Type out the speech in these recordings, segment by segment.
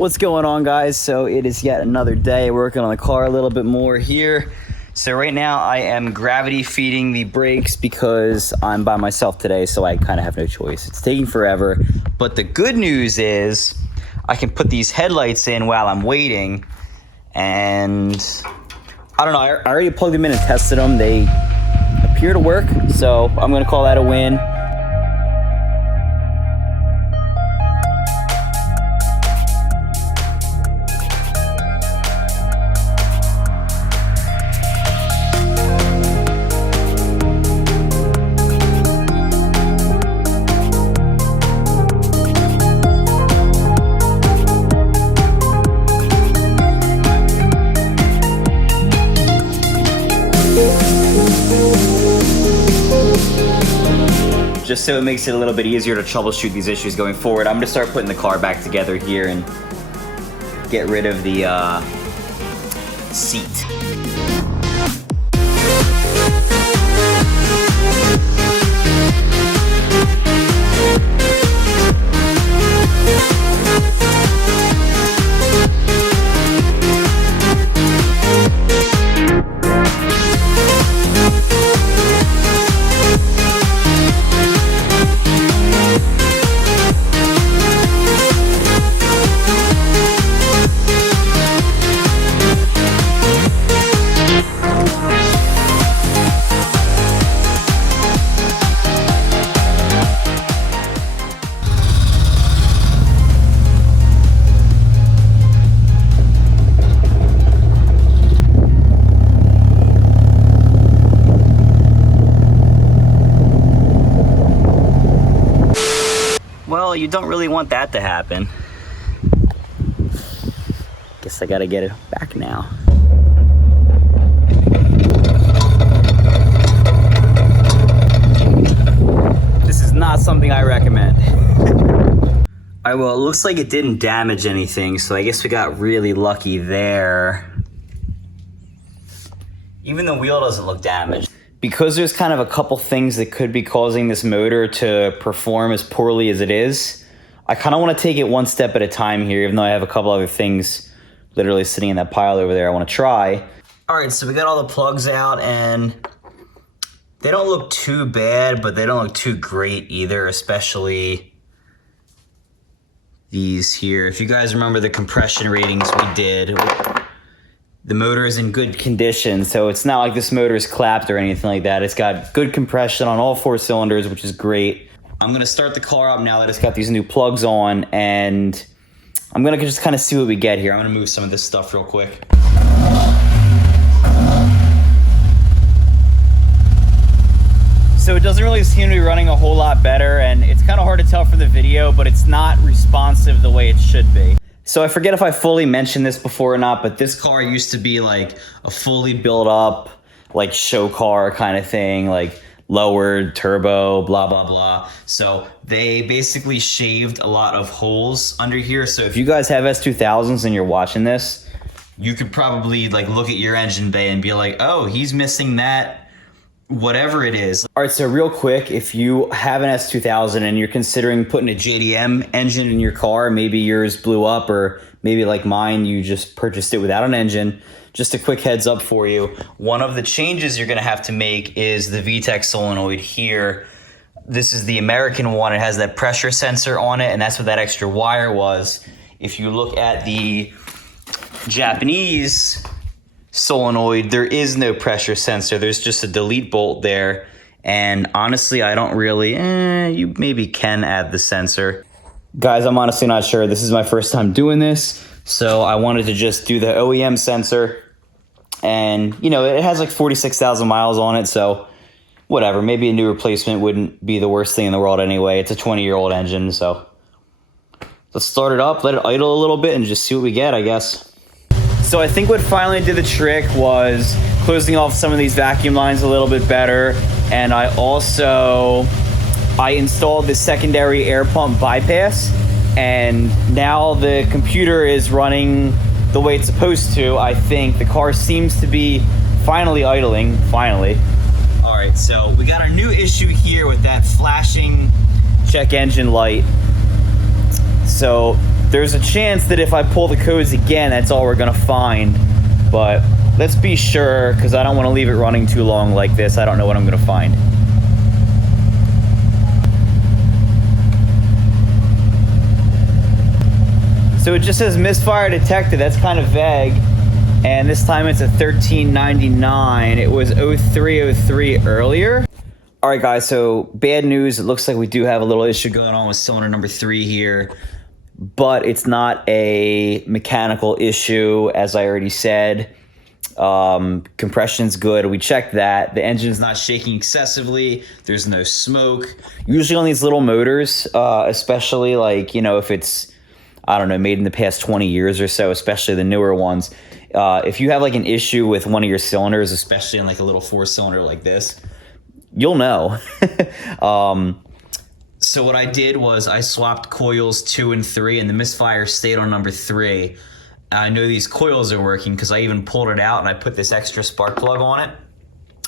What's going on, guys? So it is yet another day working on the car a little bit more here. So right now I am gravity feeding the brakes because I'm by myself today, so I kind of have no choice. It's taking forever, but the good news is I can put these headlights in while I'm waiting, and I don't know, I already plugged them in and tested them. They appear to work, so I'm gonna call that a win. Just so it makes it a little bit easier to troubleshoot these issues going forward, I'm gonna start putting the car back together here and get rid of the seat. Well, you don't really want that to happen. Guess I gotta get it back now. This is not something I recommend. Alright, well, it looks like it didn't damage anything, so I guess we got really lucky there. Even the wheel doesn't look damaged. Because there's kind of a couple things that could be causing this motor to perform as poorly as it is, I kind of want to take it one step at a time here, even though I have a couple other things literally sitting in that pile over there I want to try. All right, so we got all the plugs out, and they don't look too bad, but they don't look too great either, especially these here. If you guys remember the compression ratings we did, the motor is in good condition, so it's not like this motor is clapped or anything like that. It's got good compression on all 4 cylinders, which is great. I'm gonna start the car up now that it's got these new plugs on, and I'm gonna just kind of see what we get here. I'm gonna move some of this stuff real quick. So it doesn't really seem to be running a whole lot better, and it's kind of hard to tell from the video, but it's not responsive the way it should be. So I forget if I fully mentioned this before or not, but this car used to be like a fully built up, like show car kind of thing, like lowered, turbo, blah, blah, blah. So they basically shaved a lot of holes under here. So if you guys have S2000s and you're watching this, you could probably like look at your engine bay and be like, oh, he's missing that, whatever it is. All right, so real quick, if you have an S2000 and you're considering putting a JDM engine in your car, maybe yours blew up, or maybe like mine, you just purchased it without an engine, just a quick heads up for you. One of the changes you're gonna have to make is the VTEC solenoid here. This is the American one. It has that pressure sensor on it, and that's what that extra wire was. If you look at the Japanese solenoid, there is no pressure sensor. There's just a delete bolt there, and honestly I don't really you maybe can add the sensor. Guys, I'm honestly not sure. This is my first time doing this, so I wanted to just do the OEM sensor, and you know, it has like 46,000 miles on it, so whatever, maybe a new replacement wouldn't be the worst thing in the world anyway. It's a 20-year-old engine, so let's start it up, let it idle a little bit, and just see what we get, I guess. So I think what finally did the trick was closing off some of these vacuum lines a little bit better, and I installed the secondary air pump bypass, and now the computer is running the way it's supposed to. I think the car seems to be finally idling, finally. All right, so we got our new issue here with that flashing check engine light. So There's a chance that if I pull the codes again, that's all we're gonna find. But let's be sure, because I don't want to leave it running too long like this. I don't know what I'm gonna find. So it just says misfire detected. That's kind of vague. And this time it's a 1399. It was 0303 earlier. All right, guys, so bad news. It looks like we do have a little issue going on with cylinder number 3 here, but it's not a mechanical issue, as I already said. Compression's good. We checked that. The engine's not shaking excessively. There's no smoke. Usually on these little motors, especially like, you know, if it's, I don't know, made in the past 20 years or so, especially the newer ones, if you have like an issue with one of your cylinders, especially in like a little 4-cylinder like this, you'll know. So what I did was I swapped coils 2 and 3, and the misfire stayed on number 3. I know these coils are working because I even pulled it out and I put this extra spark plug on it,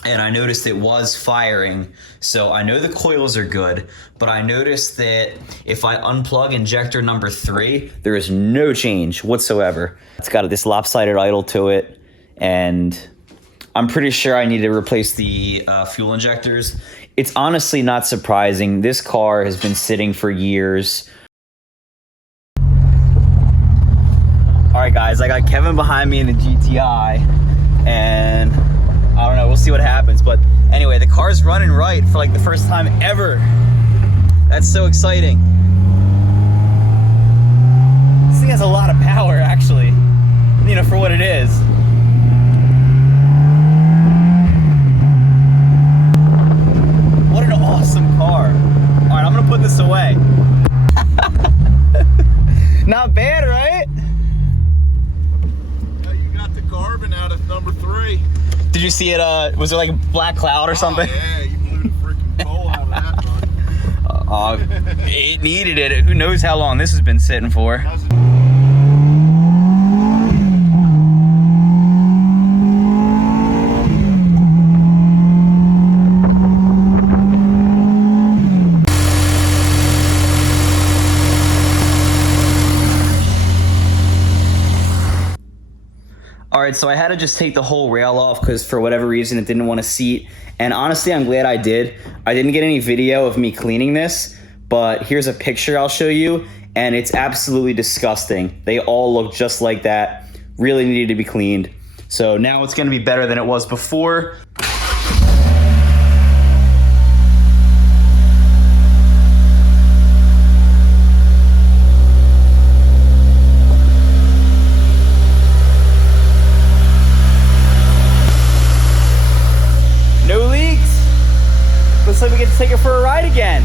and I noticed it was firing. So I know the coils are good, but I noticed that if I unplug injector number 3, there is no change whatsoever. It's got this lopsided idle to it, and I'm pretty sure I need to replace the fuel injectors. It's honestly not surprising. This car has been sitting for years. All right, guys, I got Kevin behind me in the GTI, and I don't know, we'll see what happens. But anyway, the car's running right for like the first time ever. That's so exciting. This thing has a lot of power, actually, you know, for what it is. What an awesome car. All right, I'm gonna put this away. Not bad, right? Yeah, you got the carbon out of number 3. Did you see it, was it like a black cloud or something? Oh, yeah, you blew the freaking coal out of that, bud. It needed it. Who knows how long this has been sitting for. All right, so I had to just take the whole rail off because for whatever reason it didn't want to seat. And honestly, I'm glad I did. I didn't get any video of me cleaning this, but here's a picture I'll show you, and it's absolutely disgusting. They all look just like that. Really needed to be cleaned. So now it's gonna be better than it was before. Looks like we get to take it for a ride again.